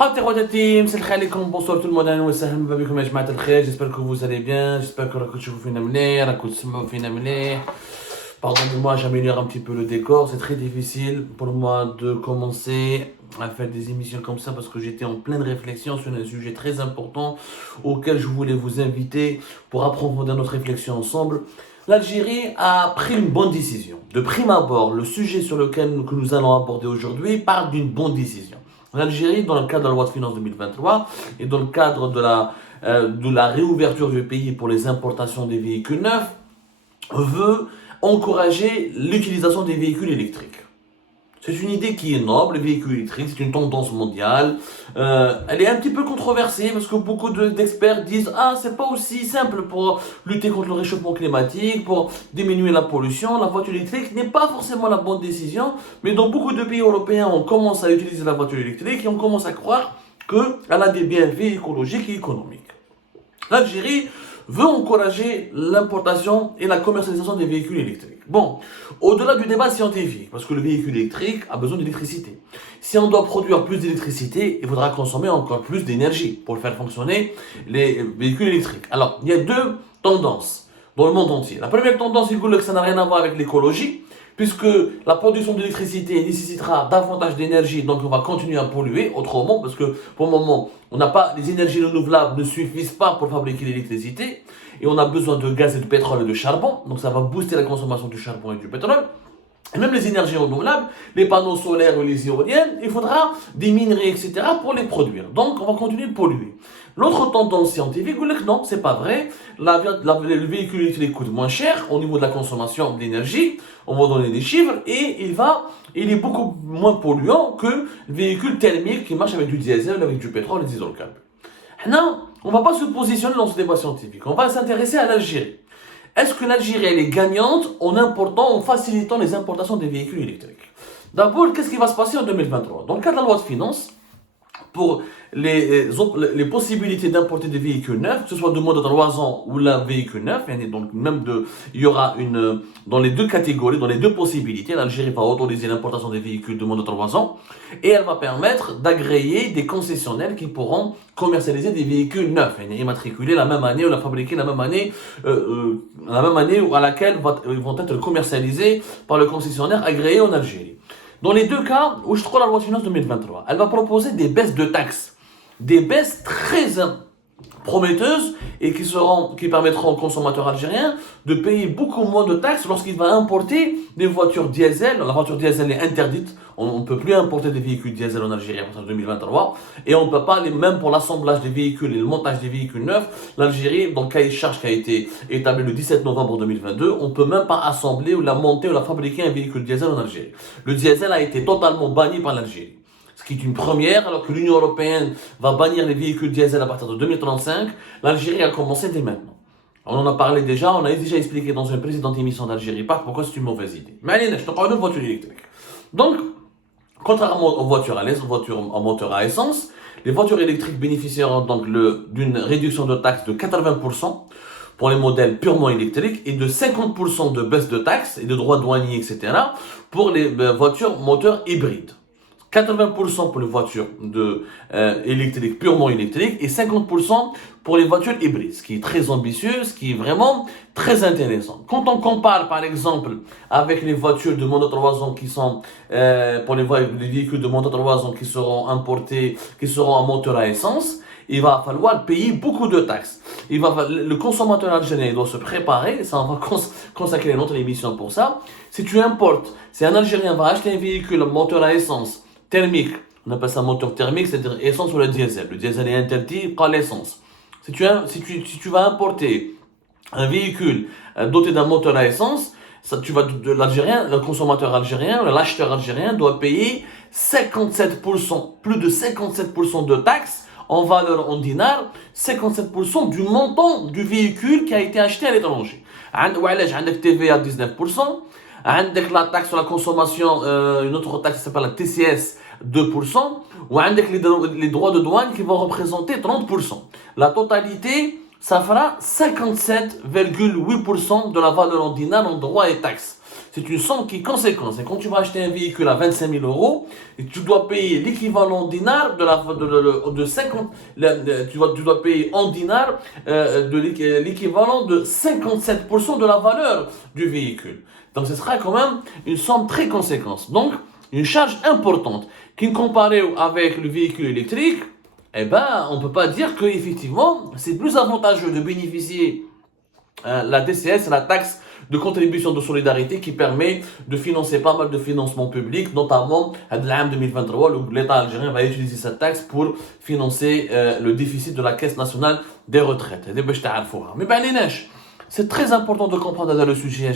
خاوتي خواتاتي مساء عليكم bonsoir tout le monde اهلا وسهلا بكم يا جماعه الخير. J'espère que vous allez bien, j'espère que راكم تشوفوا فينا مليح, راكم تسمعوا فينا مليح. Pardonnez-moi, j'améliore un petit peu le décor, c'est très difficile pour moi de commencer à faire des émissions comme ça parce que j'étais en pleine réflexion sur un sujet très important auquel je voulais vous inviter pour approfondir notre réflexion ensemble. L'Algérie a pris une bonne décision. De prime abord, le sujet sur lequel que nous allons aborder aujourd'hui parle d'une bonne décision. L'Algérie, dans le cadre de la loi de finances 2023 et dans le cadre de la réouverture du pays pour les importations des véhicules neufs, veut encourager l'utilisation des véhicules électriques. C'est une idée qui est noble, les véhicules électriques, c'est une tendance mondiale. Elle est un petit peu controversée parce que beaucoup d'experts disent « Ah, c'est pas aussi simple pour lutter contre le réchauffement climatique, pour diminuer la pollution. La voiture électrique n'est pas forcément la bonne décision. » Mais dans beaucoup de pays européens, on commence à utiliser la voiture électrique et on commence à croire qu'elle a des bienfaits écologiques et économiques. L'Algérie veut encourager l'importation et la commercialisation des véhicules électriques. Bon, au-delà du débat scientifique, parce que le véhicule électrique a besoin d'électricité. Si on doit produire plus d'électricité, il faudra consommer encore plus d'énergie pour faire fonctionner les véhicules électriques. Alors, il y a deux tendances dans le monde entier. La première tendance, c'est que ça n'a rien à voir avec l'écologie, puisque la production d'électricité nécessitera davantage d'énergie, donc on va continuer à polluer autrement, parce que pour le moment, les énergies renouvelables ne suffisent pas pour fabriquer l'électricité, et on a besoin de gaz et de pétrole et de charbon, donc ça va booster la consommation du charbon et du pétrole. Et même les énergies renouvelables, les panneaux solaires ou les éoliennes, il faudra des minerais, etc. pour les produire. Donc, on va continuer de polluer. L'autre tendance scientifique, non, c'est pas vrai. Le véhicule électrique coûte moins cher au niveau de la consommation d'énergie. On va donner des chiffres et il est beaucoup moins polluant que le véhicule thermique qui marche avec du diesel, avec du pétrole et des hydrocarbures. Non, on va pas se positionner dans ce débat scientifique. On va s'intéresser à l'Algérie. Est-ce que l'Algérie elle est gagnante en facilitant les importations des véhicules électriques? D'abord, qu'est-ce qui va se passer en 2023? Dans le cadre de la loi de finances, pour les possibilités d'importer des véhicules neufs, que ce soit de moins de 3 ans ou un véhicule neuf, donc il y aura dans les deux catégories, dans les deux possibilités, l'Algérie va autoriser l'importation des véhicules de moins de 3 ans et elle va permettre d'agréer des concessionnaires qui pourront commercialiser des véhicules neufs, immatriculés la même année ou la fabriqués la même année à laquelle ils vont être commercialisés par le concessionnaire agréé en Algérie. Dans les deux cas, où je trouve la loi de finances 2023, elle va proposer des baisses de taxes, des baisses très prometteuses et qui permettront aux consommateurs algériens de payer beaucoup moins de taxes lorsqu'il va importer des voitures diesel. La voiture diesel est interdite, on ne peut plus importer des véhicules diesel en Algérie à partir de 2023 et on ne peut pas, même pour l'assemblage des véhicules et le montage des véhicules neufs, l'Algérie, dans le cahier de charge qui a été établi le 17 novembre 2022, on ne peut même pas assembler ou la monter ou la fabriquer un véhicule diesel en Algérie. Le diesel a été totalement banni par l'Algérie. Ce qui est une première, alors que l'Union européenne va bannir les véhicules diesel à partir de 2035, l'Algérie a commencé dès maintenant. On en a parlé déjà, on a déjà expliqué dans une précédente émission d'Algérie pourquoi c'est une mauvaise idée. Mais allez, je te parle de voiture électrique. Donc, contrairement aux voitures à moteur à essence, les voitures électriques bénéficieront donc d'une réduction de taxes de 80% pour les modèles purement électriques et de 50% de baisse de taxes et de droits douaniers, etc. pour les voitures moteurs hybrides. 80% pour les voitures électriques, purement électriques, et 50% pour les voitures hybrides, ce qui est très ambitieux, ce qui est vraiment très intéressant. Quand on compare, par exemple, avec les voitures de moins de 3 ans qui sont, pour les véhicules de moins de 3 ans qui seront importés, qui seront à moteur à essence, il va falloir payer beaucoup de taxes. Le consommateur algérien doit se préparer, ça on va consacrer une autre émission pour ça. Si tu importes, si un Algérien va acheter un véhicule moteur à essence, thermique, on appelle ça moteur thermique, c'est-à-dire essence ou le diesel. Le diesel est interdit, pas l'essence. Si tu vas importer un véhicule doté d'un moteur à essence, le consommateur algérien, l'acheteur algérien doit payer 57%, plus de 57% de taxes en valeur en dinars, 57% du montant du véhicule qui a été acheté à l'étranger. عندك TVA à 19%, عندك la taxe sur la consommation, une autre taxe qui s'appelle la TCS 2%, ou عندك les droits de douane qui vont représenter 30%. La totalité, ça fera 57,8% de la valeur en dinars en droits et taxes. c'est une somme qui est conséquente. Et quand tu vas acheter un véhicule à 25 000 euros, et tu dois payer l'équivalent dinar de 50, tu dois payer en dinar l'équivalent de 57% de la valeur du véhicule. Donc ce sera quand même une somme très conséquente. Donc une charge importante qui comparée avec le véhicule électrique, eh ben, on ne peut pas dire qu'effectivement, c'est plus avantageux de bénéficier la TCS, la taxe de contribution de solidarité qui permet de financer pas mal de financements publics, notamment l'année 2023, où l'État algérien va utiliser cette taxe pour financer le déficit de la Caisse nationale des retraites. Mais c'est très important de comprendre le sujet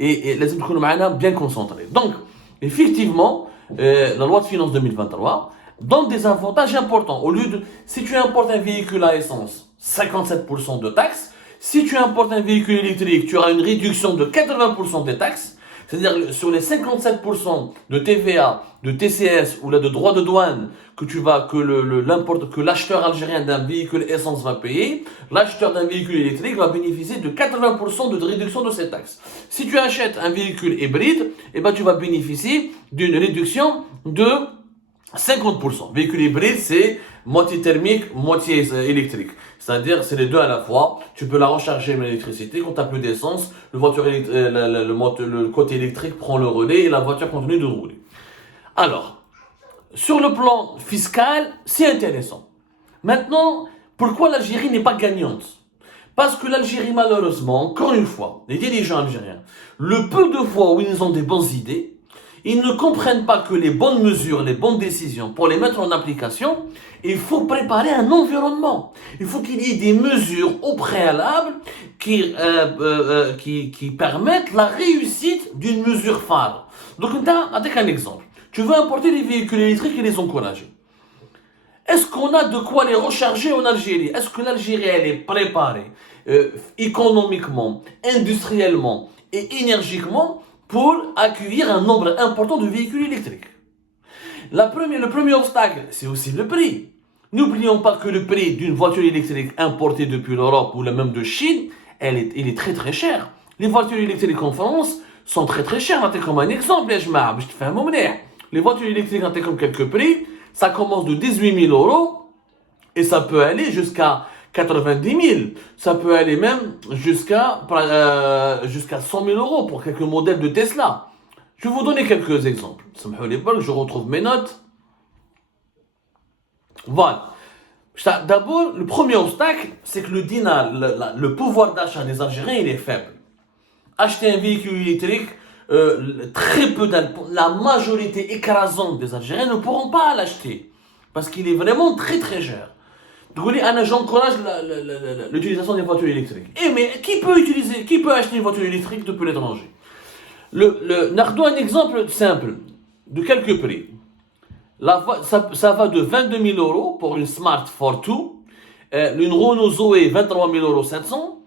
et les gens bien concentrés. Donc, effectivement, la loi de finances 2023 donne des avantages importants. Au lieu de, si tu importes un véhicule à essence, 57% de taxes. Si tu importes un véhicule électrique, tu auras une réduction de 80% des taxes. C'est-à-dire sur les 57% de TVA, de TCS ou là de droits de douane que l'acheteur algérien d'un véhicule essence va payer, l'acheteur d'un véhicule électrique va bénéficier de 80% de réduction de ces taxes. Si tu achètes un véhicule hybride, eh ben tu vas bénéficier d'une réduction de 50%. Véhicule hybride, c'est moitié thermique, moitié électrique. C'est-à-dire, c'est les deux à la fois. Tu peux la recharger avec l'électricité. Quand tu n'as plus d'essence, le côté électrique prend le relais et la voiture continue de rouler. Alors, sur le plan fiscal, c'est intéressant. Maintenant, pourquoi l'Algérie n'est pas gagnante? Parce que l'Algérie, malheureusement, encore une fois, les dirigeants algériens, le peu de fois où ils ont des bonnes idées, ils ne comprennent pas que les bonnes mesures, les bonnes décisions, pour les mettre en application, il faut préparer un environnement. Il faut qu'il y ait des mesures au préalable qui permettent la réussite d'une mesure phare. Donc, avec un exemple. Tu veux importer des véhicules électriques et les encourager. Est-ce qu'on a de quoi les recharger en Algérie? Est-ce que l'Algérie, elle est préparée économiquement, industriellement et énergiquement pour accueillir un nombre important de véhicules électriques? Le premier obstacle, c'est aussi le prix. N'oublions pas que le prix d'une voiture électrique importée depuis l'Europe ou même de Chine, il est très très cher. Les voitures électriques en France sont très très chères. Comme un exemple, je te fais un moment. Les voitures électriques, comme quelques prix, ça commence de 18 000 euros et ça peut aller jusqu'à 90 000. Ça peut aller même jusqu'à 100 000 euros pour quelques modèles de Tesla. Je vais vous donner quelques exemples. Je retrouve mes notes. Voilà. D'abord, le premier obstacle, c'est que le dinar, le pouvoir d'achat des Algériens, il est faible. Acheter un véhicule électrique, la majorité écrasante des Algériens ne pourront pas l'acheter. Parce qu'il est vraiment très très cher. Donc, j'encourage l'utilisation des voitures électriques. Mais qui peut acheter une voiture électrique depuis l'étranger? Nardo, un exemple simple de quelques prix. Ça va de 22 000 euros pour une Smart Fortwo, une Renault Zoé 23 700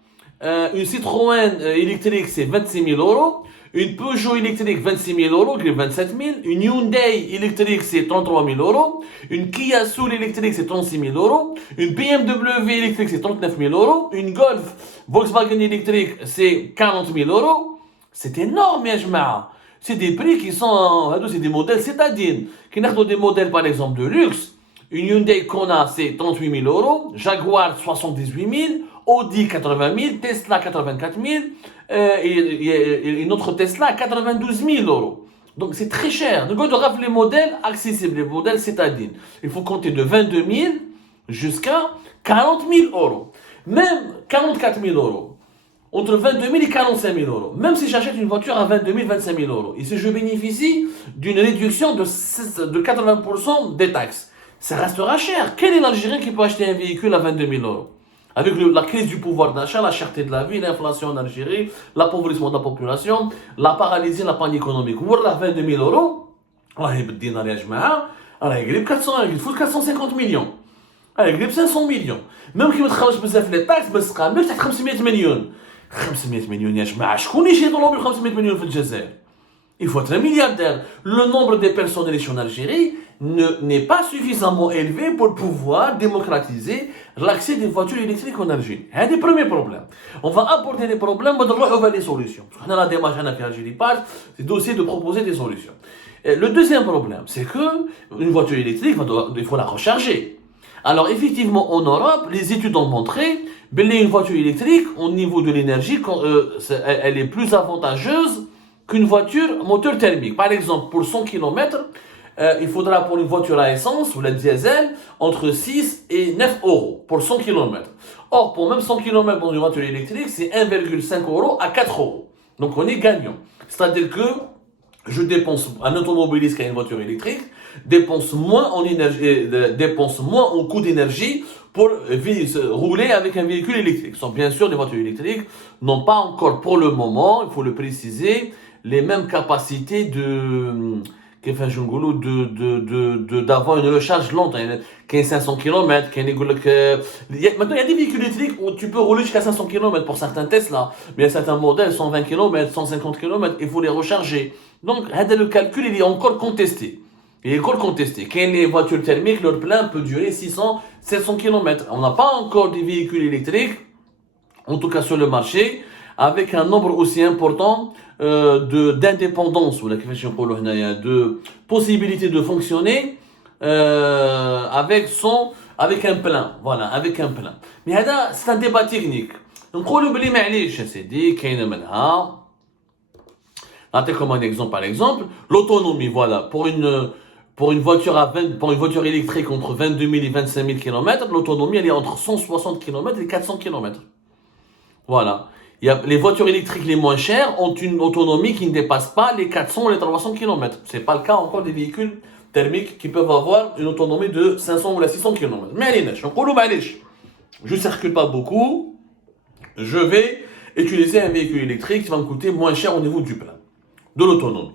€, une Citroën électrique c'est 26 000 euros, une Peugeot électrique 26 000 euros, 27 000, une Hyundai électrique c'est 33 000 euros, une Kia Soul électrique c'est 36 000 euros, une BMW électrique c'est 39 000 euros, une Golf Volkswagen électrique c'est 40 000 euros. C'est énorme, ya. C'est des prix qui sont, c'est des modèles citadines. Qui n'ont des modèles par exemple de luxe. Une Hyundai Kona c'est 38 000 euros, Jaguar 78 000, Audi 80 000, Tesla 84 000, et une autre Tesla 92 000 euros. Donc c'est très cher. Donc on doit les modèles accessibles, les modèles citadines. Il faut compter de 22 000 jusqu'à 40 000 euros. Même 44 000 euros. Entre 22 000 et 45 000 euros. Même si j'achète une voiture à 22 000, 25 000 euros. Et si je bénéficie d'une réduction de 80% des taxes, ça restera cher. Quel est l'Algérien qui peut acheter un véhicule à 22 000 euros? Avec la crise du pouvoir d'achat, la cherté de la vie, l'inflation en Algérie, l'appauvrissement de la population, la paralysie, la panne économique. Ou là, 22 000 euros, il faut 450 millions. Il y 500 millions. Même qui me تخرج بزاف les taxes, بس قام تحت 500 مليون. 500 مليون يا جماعة شكون يشري طوموبيل 500 مليون في الجزائر؟ Il faut être un milliardaire. Le nombre de personnes riches en Algérie, n'est pas suffisamment élevé pour pouvoir démocratiser l'accès des voitures électriques en Algérie. C'est le premier problème. On va apporter des problèmes, on va vers des solutions. On a la démarche en Algérie, c'est d'essayer de proposer des solutions. Et le deuxième problème, c'est qu'une voiture électrique, il faut la recharger. Alors effectivement, en Europe, les études ont montré qu'une voiture électrique, au niveau de l'énergie, elle est plus avantageuse qu'une voiture moteur thermique. Par exemple, pour 100 km, il faudra pour une voiture à essence ou la diesel entre 6 et 9 euros pour 100 km. Or, pour même 100 km dans une voiture électrique, c'est 1,5 euros à 4 euros. Donc on est gagnant. C'est-à-dire que je dépense, un automobiliste qui a une voiture électrique dépense moins en énergie, dépense moins en coût d'énergie pour rouler avec un véhicule électrique. Bien sûr, les voitures électriques n'ont pas encore pour le moment, il faut le préciser, les mêmes capacités d'avoir une recharge lente, qui est 500 km, maintenant il y a des véhicules électriques où tu peux rouler jusqu'à 500 km pour certains Tesla, mais il y a certains modèles, 120 km, 150 km, il faut les recharger. Donc, le calcul, il est encore contesté. Il est encore contesté. Quand les voitures thermiques, leur plein peut durer 600, 700 km. On n'a pas encore des véhicules électriques, en tout cas sur le marché, avec un nombre aussi important d'indépendance, ou de possibilité de fonctionner avec un plein. Voilà, avec un plein. Mais c'est un débat technique. Donc, comme un exemple, par exemple, l'autonomie, voilà, pour une voiture électrique entre 22 000 et 25 000 km, l'autonomie, elle est entre 160 km et 400 km. Voilà. Les voitures électriques les moins chères ont une autonomie qui ne dépasse pas les 400 ou les 300 km. Ce n'est pas le cas encore des véhicules thermiques qui peuvent avoir une autonomie de 500 ou 600 km. Mais allez, je ne circule pas beaucoup, je vais utiliser un véhicule électrique qui va me coûter moins cher au niveau du plein, de l'autonomie.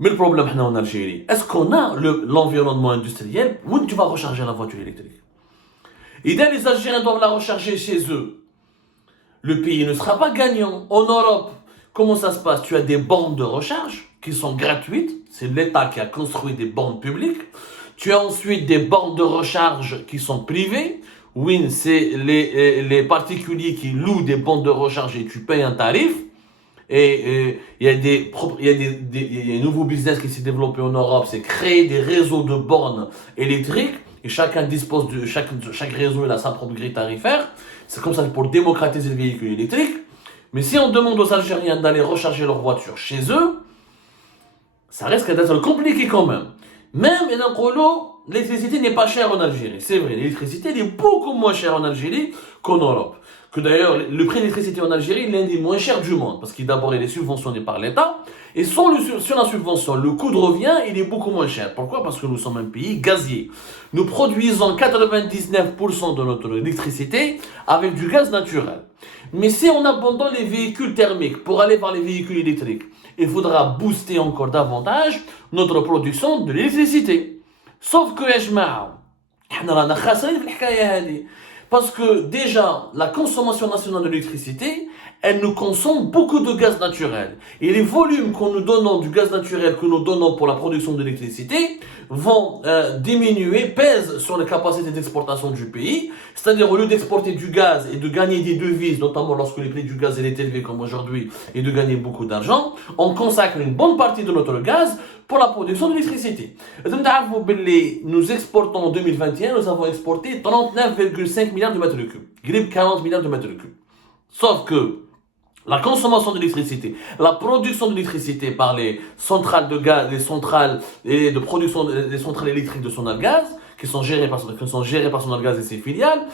Mais le problème en Algérie, est-ce qu'on a l'environnement industriel où tu vas recharger la voiture électrique? Et là, les Algériens doivent la recharger chez eux. Le pays ne sera pas gagnant. En Europe, comment ça se passe? Tu as des bornes de recharge qui sont gratuites. C'est l'État qui a construit des bornes publiques. Tu as ensuite des bornes de recharge qui sont privées. Oui, c'est les particuliers qui louent des bornes de recharge et tu payes un tarif. Et il y a un nouveau business qui s'est développé en Europe, c'est créer des réseaux de bornes électriques. Et chacun dispose de chaque réseau, il a sa propre grille tarifaire. C'est comme ça pour démocratiser le véhicule électrique. Mais si on demande aux Algériens d'aller recharger leur voiture chez eux, ça risque d'être compliqué quand même. Même l'électricité n'est pas chère en Algérie. C'est vrai, l'électricité est beaucoup moins chère en Algérie qu'en Europe. Que d'ailleurs, le prix de l'électricité en Algérie est l'un des moins chers du monde. Parce qu'il d'abord, il est subventionné par l'État. Et sur la subvention, le coût de revient, il est beaucoup moins cher. Pourquoi? Parce que nous sommes un pays gazier. Nous produisons 99% de notre électricité avec du gaz naturel. Mais si on abandonne les véhicules thermiques pour aller vers les véhicules électriques, il faudra booster encore davantage notre production de l'électricité. Sauf que, parce que déjà, la consommation nationale de l'électricité, elle nous consomme beaucoup de gaz naturel. Et les volumes que nous donnons du gaz naturel que nous donnons pour la production d'électricité vont diminuer, pèsent sur les capacités d'exportation du pays. C'est-à-dire, au lieu d'exporter du gaz et de gagner des devises, notamment lorsque le prix du gaz est élevé comme aujourd'hui, et de gagner beaucoup d'argent, on consacre une bonne partie de notre gaz pour la production d'électricité. Nous exportons en 2021, nous avons exporté 39,5 milliards de mètres cubes. 40 milliards de mètres cubes. Sauf que la consommation d'électricité, la production d'électricité par les centrales de gaz, les centrales et de production des centrales électriques de Sonalgaz, qui sont gérées par Sonalgaz et ses filiales,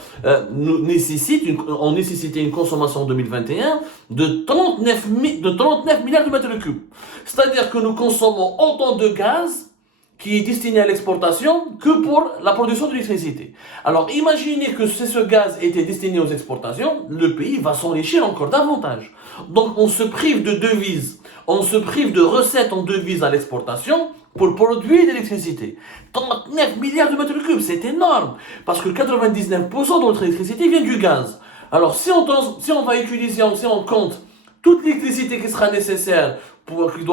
nécessitait une consommation en 2021 de 39 milliards de mètres cubes. C'est-à-dire que nous consommons autant de gaz qui est destiné à l'exportation que pour la production d'électricité. Alors imaginez que si ce gaz était destiné aux exportations, le pays va s'enrichir encore davantage. Donc on se prive de devises, on se prive de recettes en devises à l'exportation pour produire de l'électricité. 39 milliards de mètres cubes, c'est énorme, parce que 99% de notre électricité vient du gaz. Alors si on va utiliser, si on compte toute l'électricité qui sera nécessaire, qu'elle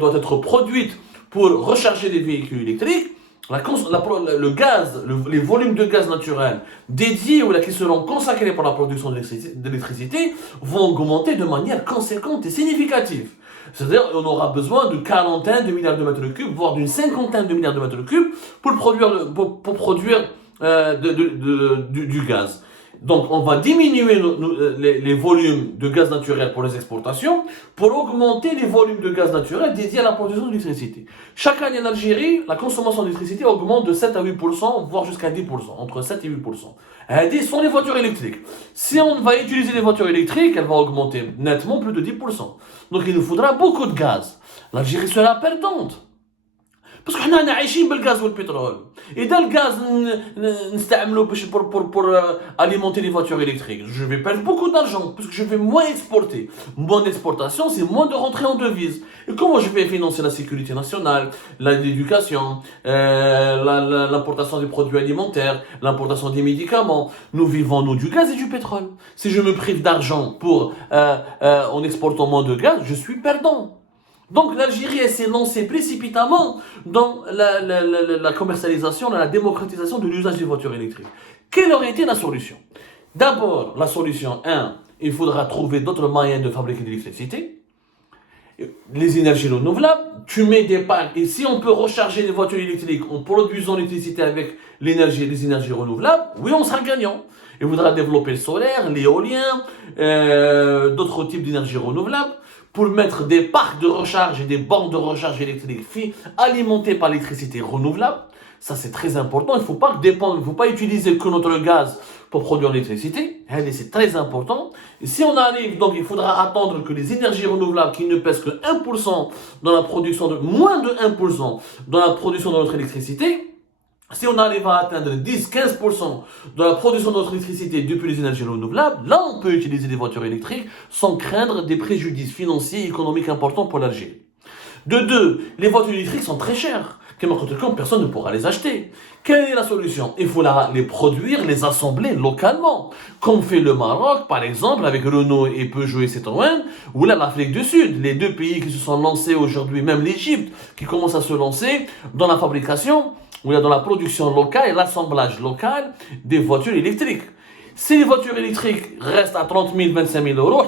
doit être produite pour recharger des véhicules électriques, Le gaz, les volumes de gaz naturel dédiés ou là, qui seront consacrés pour la production d'électricité vont augmenter de manière conséquente et significative. C'est-à-dire qu'on aura besoin d'une quarantaine de milliards de mètres cubes, voire d'une cinquantaine de milliards de mètres cubes pour produire du gaz. Donc, on va diminuer les volumes de gaz naturel pour les exportations pour augmenter les volumes de gaz naturel dédiés à la production d'électricité. Chaque année en Algérie, la consommation d'électricité augmente de 7 à 8%, voire jusqu'à 10%, entre 7 et 8%. Ce sont les voitures électriques. Si on va utiliser les voitures électriques, elle va augmenter nettement plus de 10%. Donc, il nous faudra beaucoup de gaz. L'Algérie sera perdante. Parce que nous عايشين بالغاز والبترول. Et dans le gaz, نستعمله pour alimenter les voitures électriques. Je vais perdre beaucoup d'argent parce que je vais moins exporter. Moins d'exportation, c'est moins de rentrée en devise. Et comment je vais financer la sécurité nationale, l'éducation, l'importation des produits alimentaires, l'importation des médicaments? Nous vivons, nous, du gaz et du pétrole. Si je me prive d'argent en exportant moins de gaz, je suis perdant. Donc l'Algérie s'est lancée précipitamment dans la commercialisation, la démocratisation de l'usage des voitures électriques. Quelle aurait été la solution? D'abord, la solution 1, il faudra trouver d'autres moyens de fabriquer de l'électricité. Les énergies renouvelables, tu mets des parcs, et si on peut recharger les voitures électriques en produisant l'électricité avec les énergies renouvelables, oui, on sera gagnant. Il faudra développer le solaire, l'éolien, d'autres types d'énergie renouvelables, pour mettre des parcs de recharge et des bornes de recharge électriques alimentés par l'électricité renouvelable. Ça, c'est très important. Il ne faut pas dépendre, il ne faut pas utiliser que notre gaz pour produire l'électricité. C'est très important. Et si on arrive, donc, il faudra attendre que les énergies renouvelables qui ne pèsent que 1% dans la production moins de 1% dans la production de notre électricité, si on arrive à atteindre 10-15% de la production de notre électricité depuis les énergies renouvelables, là on peut utiliser des voitures électriques sans craindre des préjudices financiers et économiques importants pour l'Algérie. De deux, les voitures électriques sont très chères. Personne ne pourra les acheter. Quelle est la solution? Il faut les produire, les assembler localement. Comme fait le Maroc, par exemple, avec Renault et Peugeot et Citroën, ou là l'Afrique du Sud, les deux pays qui se sont lancés aujourd'hui, même l'Égypte, qui commence à se lancer dans la fabrication, ou là dans la production locale et l'assemblage local des voitures électriques. Si les voitures électriques restent à 30 000, 25 000 euros,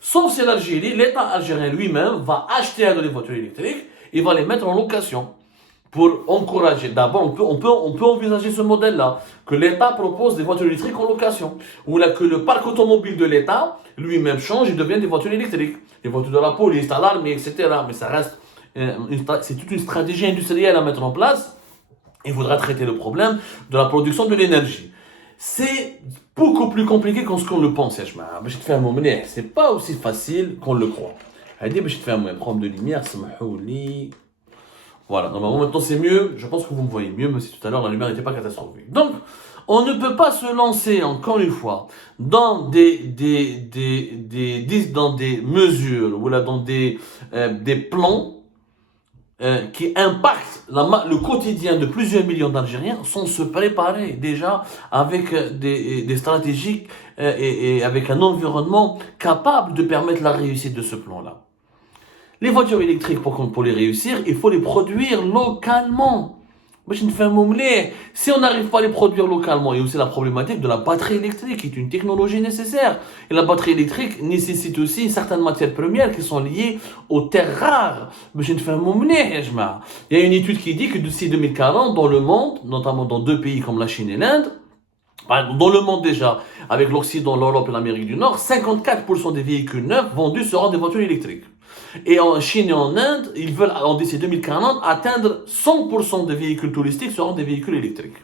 sauf si l'Algérie, l'État algérien lui-même va acheter des voitures électriques et va les mettre en location pour encourager. D'abord, on peut envisager ce modèle-là, que l'État propose des voitures électriques en location, ou là que le parc automobile de l'État lui-même change et devient des voitures électriques, des voitures de la police, de l'armée, etc. Mais ça reste c'est toute une stratégie industrielle à mettre en place. Il faudra traiter le problème de la production de l'énergie. C'est beaucoup plus compliqué que ce qu'on le pense. C'est pas aussi facile qu'on le croit. Un problème de lumière, voilà, normalement maintenant c'est mieux. Je pense que vous me voyez mieux, même si tout à l'heure la lumière n'était pas catastrophique. Donc, on ne peut pas se lancer, encore une fois, dans des mesures ou là, dans des plans qui impactent le quotidien de plusieurs millions d'Algériens sans se préparer déjà avec des stratégies et avec un environnement capable de permettre la réussite de ce plan-là. Les voitures électriques, pour les réussir, il faut les produire localement. Si on n'arrive pas à les produire localement, il y a aussi la problématique de la batterie électrique, qui est une technologie nécessaire. Et la batterie électrique nécessite aussi certaines matières premières qui sont liées aux terres rares. Il y a une étude qui dit que d'ici 2040, dans le monde, notamment dans deux pays comme la Chine et l'Inde, dans le monde déjà, avec l'Occident, l'Europe et l'Amérique du Nord, 54% des véhicules neufs vendus seront des voitures électriques. Et en Chine et en Inde, ils veulent, d'ici 2040, atteindre 100% des véhicules touristiques seront des véhicules électriques.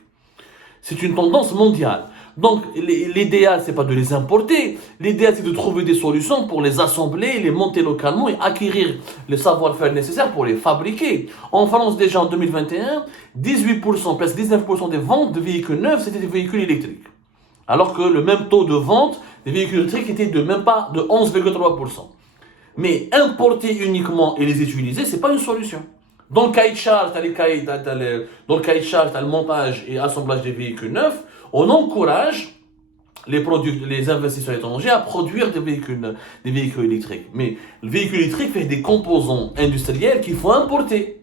C'est une tendance mondiale. Donc, l'idéal, c'est pas de les importer. L'idéal, c'est de trouver des solutions pour les assembler, les monter localement et acquérir le savoir-faire nécessaire pour les fabriquer. En France, déjà en 2021, 18%, presque 19% des ventes de véhicules neufs, c'était des véhicules électriques. Alors que le même taux de vente des véhicules électriques était de même pas de 11,3%. Mais importer uniquement et les utiliser, c'est pas une solution. Dans le cahier de charge, dans le cahier de montage et assemblage des véhicules neufs, on encourage les investisseurs étrangers à produire des véhicules électriques. Mais le véhicule électrique fait des composants industriels qu'il faut importer.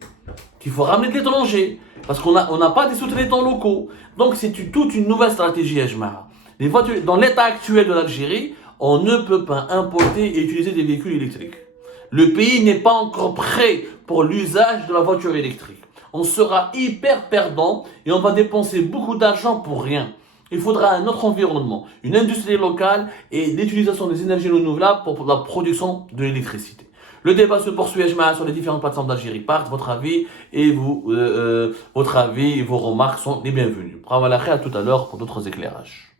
qu'il faut ramener de l'étranger, parce qu'on n'a pas des sous-traitants locaux. Donc c'est toute une nouvelle stratégie, Ajma. Les voitures, dans l'état actuel de l'Algérie, on ne peut pas importer et utiliser des véhicules électriques. Le pays n'est pas encore prêt pour l'usage de la voiture électrique. On sera hyper perdant et on va dépenser beaucoup d'argent pour rien. Il faudra un autre environnement, une industrie locale et l'utilisation des énergies renouvelables pour la production de l'électricité. Le débat se poursuit sur les différentes plateformes d'Algérie Part. Votre avis et vos remarques sont les bienvenus. À tout à l'heure pour d'autres éclairages.